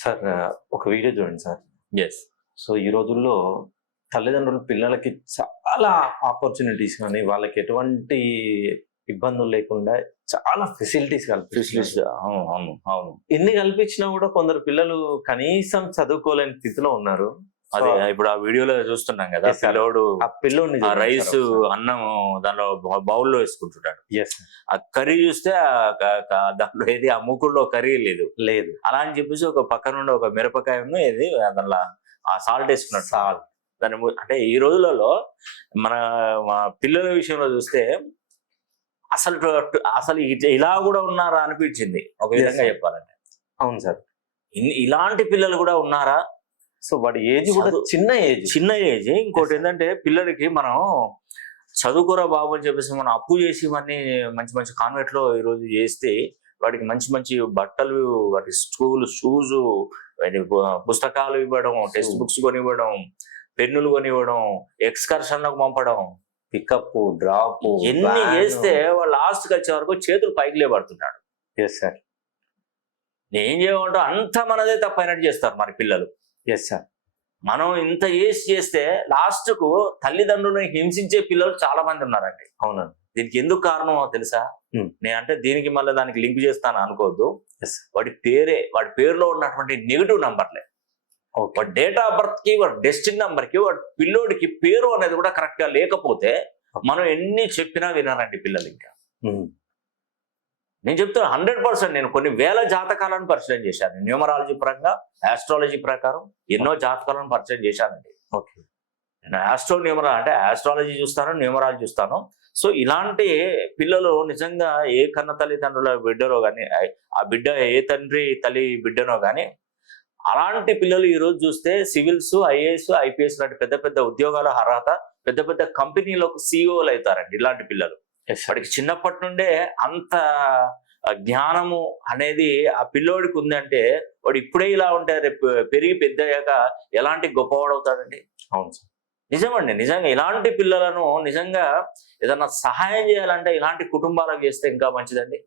Sir ఒక video చూడండి sir. Yes. So ఈ రోజుల్లో తల్లిదండ్రులు పిల్లలకి చాలా ఆపర్చునిటీస్ కానీ, వాళ్ళకి ఎటువంటి ఇబ్బందులు లేకుండా చాలా ఫెసిలిటీస్ కల్పిస్తున్నారు. అవును, అవును, అవును. ఎన్ని కల్పించినా కూడా కొందరు పిల్లలు కనీసం చదువుకోలేని స్థితిలో ఉన్నారు. అదే ఇప్పుడు ఆ వీడియోలో చూస్తున్నాం కదా, Yes, sir. పిల్లోడు ఆ పిల్లోడిని ఆ చూడండి రైస్ సార్ ఒకసారి. అన్నం దానిలో బౌల్లో వేసుకుంటుంటాడు. Yes, ఆ కర్రీ చూస్తే దాంట్లో ఏది ఆ మూకుడులో కర్రీ లేదు. లేదు అలా అని చెప్పేసి ఒక పక్క నుండి ఒక మిరపకాయను ఏది దానిలో ఆ సాల్ట్ వేసుకున్నాడు. సాల్ దాని అంటే ఈ రోజులలో మన పిల్లల విషయంలో చూస్తే అసలు అసలు ఇలా కూడా ఉన్నారా అనిపించింది ఒక Yes, విధంగా sir. చెప్పాలంటే. అవును సార్. ఇలాంటి పిల్లలు కూడా ఉన్నారా? సో వాడి ఏజ్ కూడా చిన్న ఏజ్. ఇంకోటి ఏంటంటే పిల్లలకి మనం చదువుకోరా బాబు అని చెప్పేసి మనం అప్పు చేసి ఇవన్నీ మంచి మంచి కాన్వెంట్ లో ఈరోజు చేస్తే వాడికి మంచి మంచి బట్టలు, వాటి స్కూల్ షూస్, పుస్తకాలు ఇవ్వడం, టెక్స్ట్ బుక్స్ కొనివ్వడం, పెన్నులు కొనివ్వడం, ఎక్స్కర్షన్లకు పంపడం, పికప్ డ్రాప్ ఎన్ని చేస్తే వాళ్ళు లాస్ట్కి వచ్చే వరకు చేతులు పైకి లేబడుతున్నాడు. Yes sir. ఏం చేయమంటావు, అంతా మనదే తప్పైనట్టు చేస్తారు మరి పిల్లలు. Yes sir. మనం ఇంత చేస్తే లాస్ట్ కు తల్లిదండ్రులను హింసించే పిల్లలు చాలా మంది ఉన్నారండి. అవునండి. దీనికి ఎందుకు కారణమో తెలుసా? నేనంటే దీనికి మళ్ళీ దానికి లింక్ చేస్తాను అనుకోవద్దు. వాడి పేరులో ఉన్నటువంటి నెగిటివ్ నంబర్లే, వాడి డేట్ ఆఫ్ బర్త్ కి, వాడి డెస్టినీ నంబర్ కి, వాడి పిల్లోడికి పేరు అనేది కూడా కరెక్ట్ గా లేకపోతే మనం ఎన్ని చెప్పినా వినారండి పిల్లలు. ఇంకా నేను చెప్తాను 100%. నేను కొన్ని వేల జాతకాలను పరిశీలన చేశాను. న్యూమరాలజీ పరంగా, ఆస్ట్రాలజీ ప్రకారం ఎన్నో జాతకాలను పరిచయం చేశానండి. ఓకే. నేను ఆస్ట్రాలజీ చూస్తాను, న్యూమరాలజీ చూస్తాను. సో ఇలాంటి పిల్లలు నిజంగా ఏ కన్న తల్లిదండ్రుల బిడ్డనో కానీ, ఆ బిడ్డ ఏ తండ్రి తల్లి బిడ్డనో కానీ, అలాంటి పిల్లలు ఈరోజు చూస్తే సివిల్స్, ఐఏఎస్, ఐపీఎస్ లాంటి పెద్ద పెద్ద ఉద్యోగాల అర్హత, పెద్ద పెద్ద కంపెనీలకు సిఇఓలు అవుతారండి ఇలాంటి పిల్లలు. వాడికి చిన్నప్పటి నుండే అంత జ్ఞానము అనేది ఆ పిల్లోడికి ఉందంటే వాడు ఇప్పుడే ఇలా ఉంటే రేపు పెరిగి పెద్దయ్యాక ఎలాంటి గొప్పవాడు అవుతాడండి. అవును సార్. నిజమండి. నిజంగా ఇలాంటి పిల్లలను నిజంగా ఏదన్నా సహాయం చేయాలంటే ఇలాంటి కుటుంబాలకు చేస్తే ఇంకా మంచిదండి.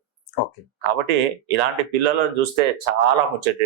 ఓకే. కాబట్టి ఇలాంటి పిల్లలను చూస్తే చాలా ముచ్చట